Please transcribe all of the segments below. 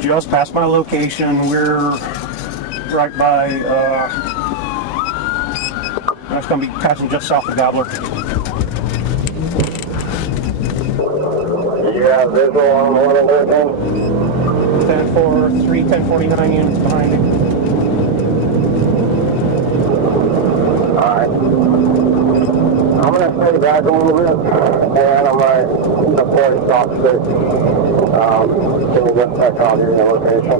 Just past my location. We're right by, that's going to be passing just south of Gobbler. Yeah, visual on 113. 10-4, 3 1049 units behind it. Alright. I'm going to stay back a little bit, and I'm going to deploy stop stick. Can you just check out your location?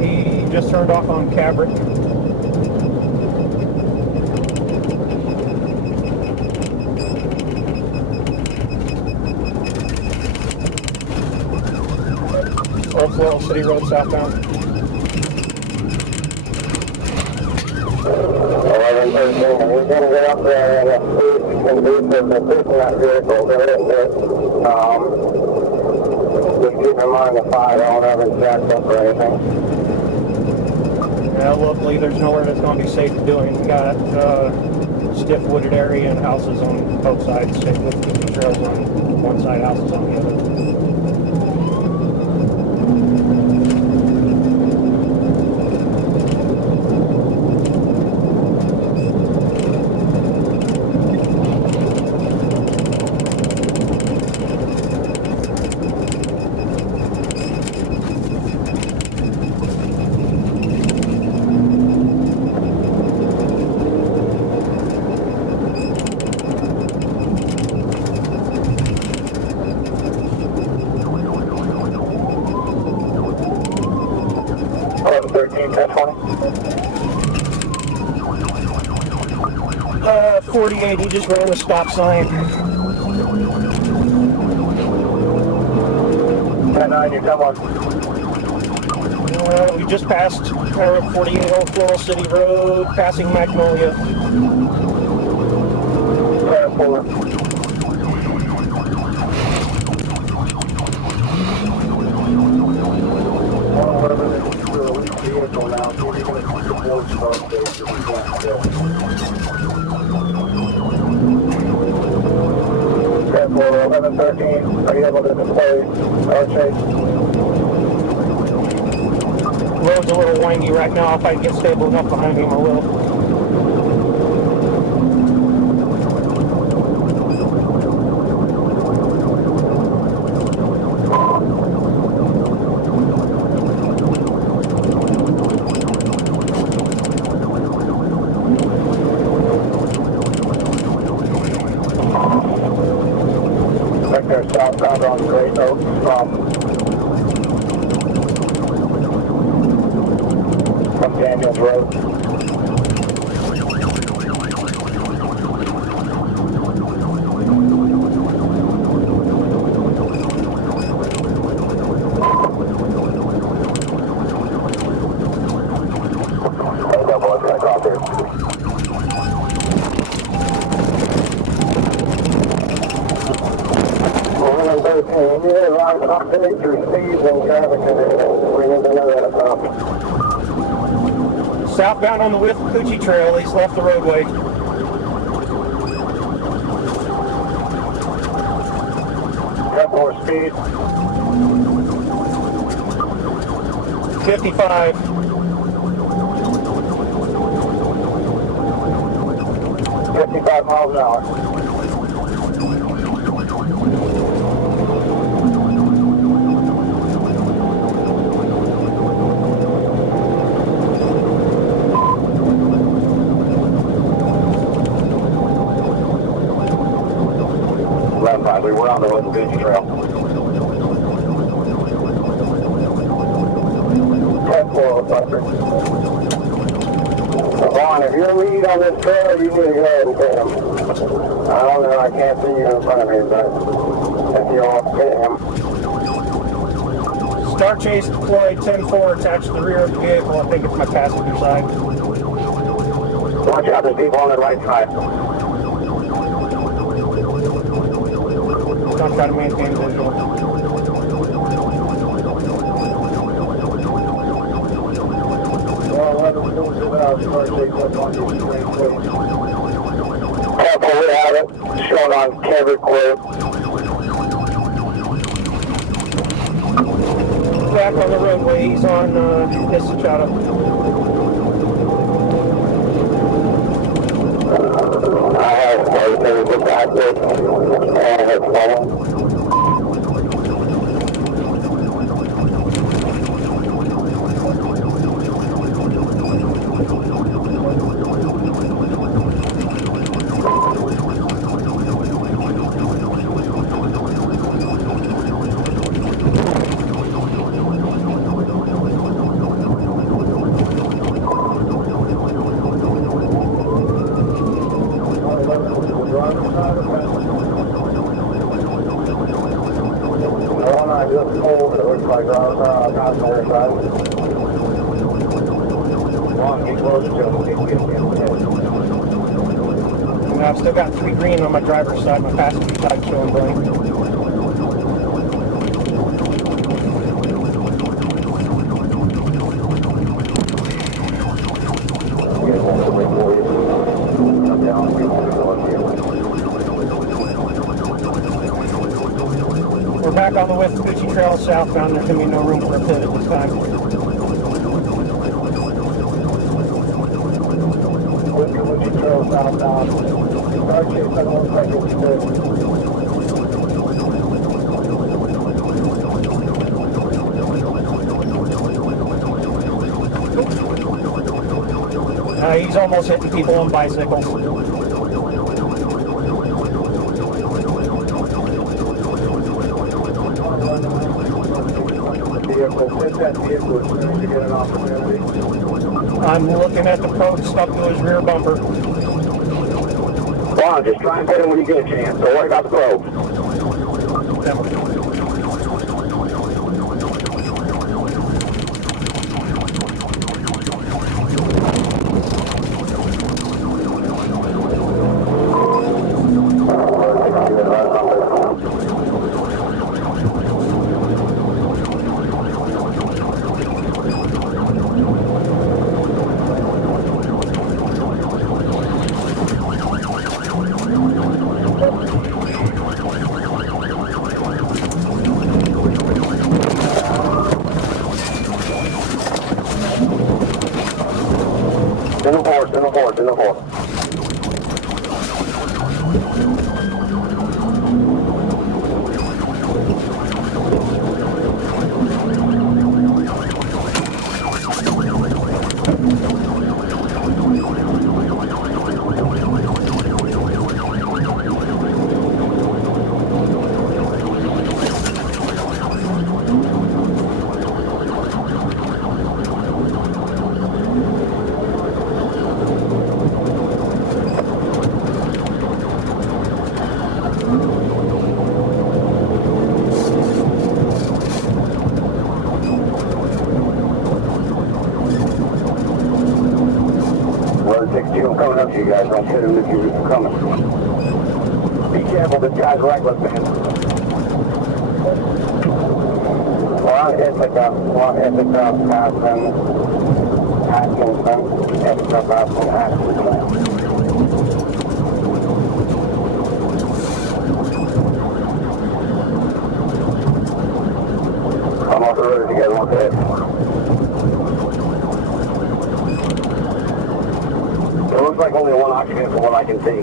He just turned off on Cabrick. Old Floral City Road southbound. 1113, he's going to get up there and induce the pushing that vehicle. Just keep in mind the 5, I don't have it jacked up or anything. Yeah, locally there's nowhere that's going to be safe to do it. We've got stiff wooded area and houses on both sides, stiff wooded trails on one side, houses on the other. Uh, 48, he just ran a stop sign. 10-9, you come on. We just passed 48 Old Floral City Road, passing Magnolia. 4. Vehicle now, so we're going to deploy start station. For 1113, are you able to deploy our chase? Road's a little windy right now. If I can get stable enough behind him, I will. Southbound on Great Oak from Daniels Road. Update your speeds and traffic conditions. We need to know that about. Southbound on the Withlacoochee Trail, he's left the roadway. Got more speed. 55. 55 miles an hour. Rampage, we're on the Little Beach Trail. 10-4, Buster. Vaughn, if you're lead on this trail, you need to go ahead and hit him. I don't know, I can't see you in front of me, but if you'll hit him. Star Chase deployed 10-4 attached to the rear of the vehicle. I think it's my passenger side. Watch out, there's people on the right side. Don't try to maintain visual. We have it shown on camera clip. Back on the roadway, he's on Nisachata. I have everything with that and it's fallen. And I've still got 3 green on my driver's side, my passenger side showing blank. We're back on the West Coochie Trail southbound. There's going to be no room for a pivot this time. West Coochie Trail southbound. Start chasing on second stick. He's almost hitting people on bicycles. Hit that vehicle as soon as you get an opportunity. I'm looking at the post up to his rear bumper. Come on, just try and hit him when you get a chance. Don't worry about the probe. In the horse. Coming up to you guys, don't hit him if you're coming. Be careful, this guy's reckless, man. Well, Ithaca, Aspen, Atkinson, Ithaca, Atkinson. Come off the road together, okay? It looks like only one occupant from what I can see.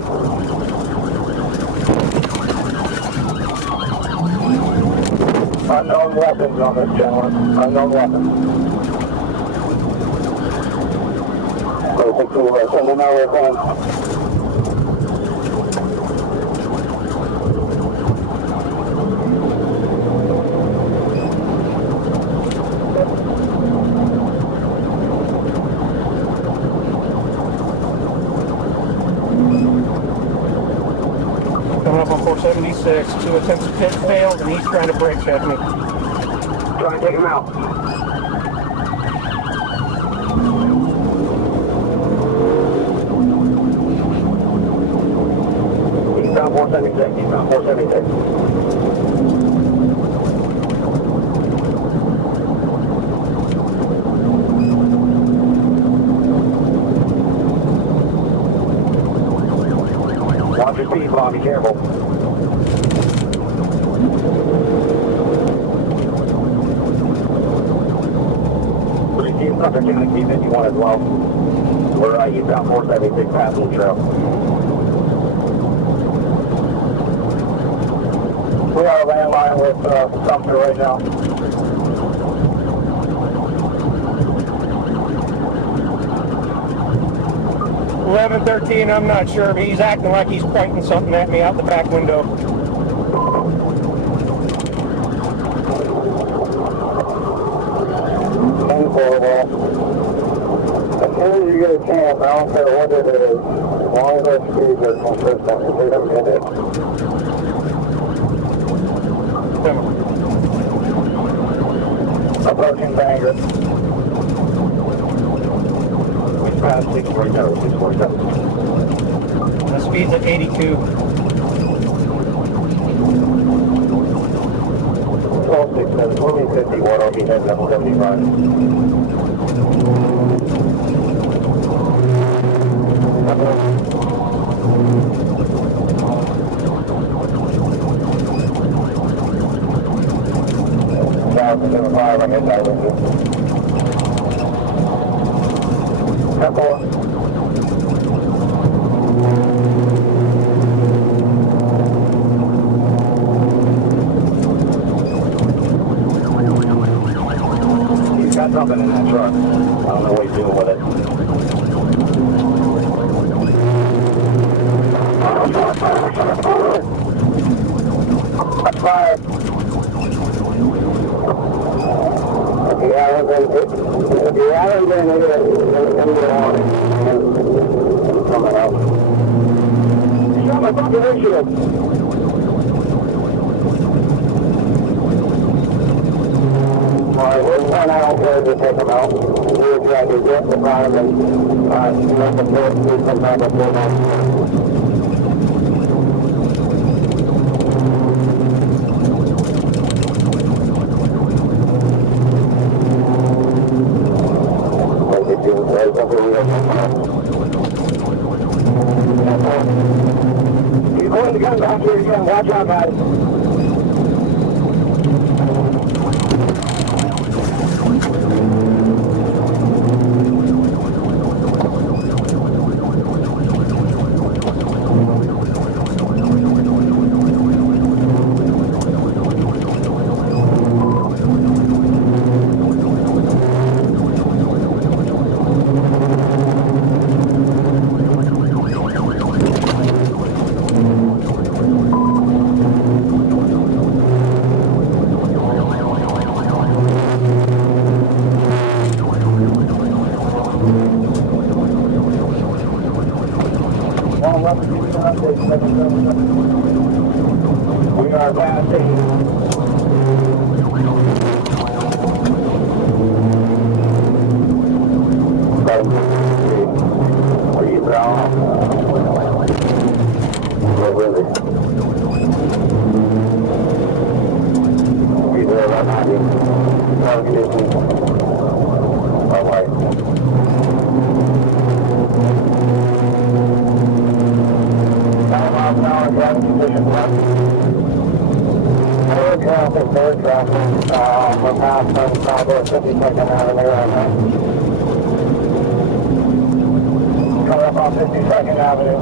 Unknown weapons on this gentleman. Unknown weapons. Go to send him our phone. Coming up on 476, 2 attempts to pit failed, and he's trying to brake check me. Try and take him out. He's down 476. He's down 476. speed, Bob. Be careful. Keep Suffolk County, keep 51 as well. We're eastbound 476 Passenger Trail. We are landline with Sumter right now. 1113, I'm not sure, but he's acting like he's pointing something at me out the back window. As soon as you get a chance, I don't care what it is, as long as our speeds are consistent, if we don't get it. Approaching Bangor. We passed 647, 647. The speed's at 82. 1267, we'll be 51, I'll be heading up 75. I get that with you. 10-4. He's got something in that truck. I don't know what he's doing with it. That's fired. If you haven't been hit, it's on it. Coming out. Shut my fucking windshield. Alright, we're one out there to take them out. We're trying to get the bottom and let the fourth speed come back up there. You're going to come back here again. Watch out, guys. We are passing. Are you down? Where will it? Be there right now. All right. Now, driving condition left. Third traffic. We're past Southwest 52nd Avenue right now. Coming up on 52nd Avenue.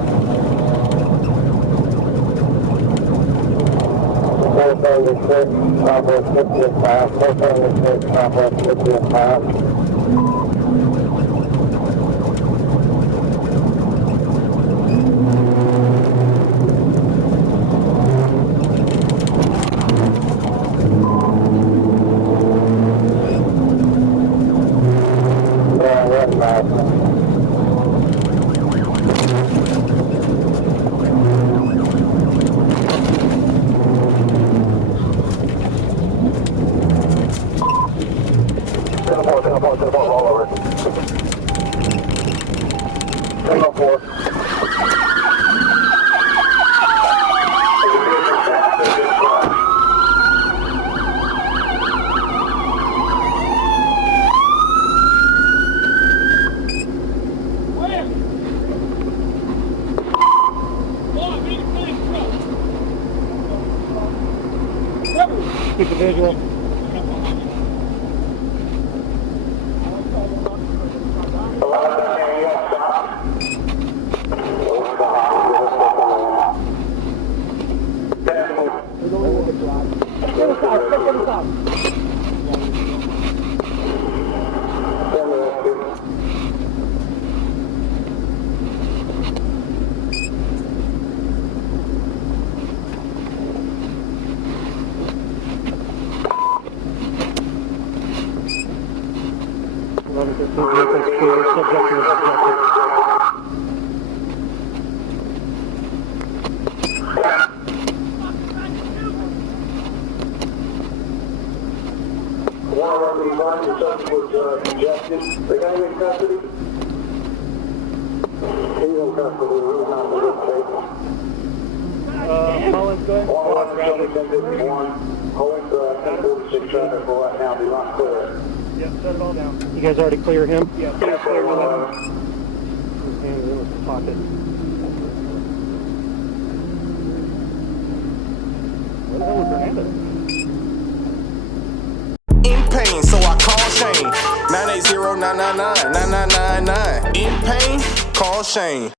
436, Southwest 50th pass. 436, Southwest 50th pass. Roll over. 10-4. Where? Oh, I'm Keep the visual. Vehicles clear, subject to objective. One of the lines was congested. They got him in custody? He's in custody. He's not in good shape. Collins, go ahead. One Owens, 1046 traffic for right now. Do not clear. Yep, set it all down. You guys already clear him? Yeah, clear with him. His hands in his pocket. What the hell was Hernandez? In pain, so I call Shane. 980-999-9999. In pain, call Shane.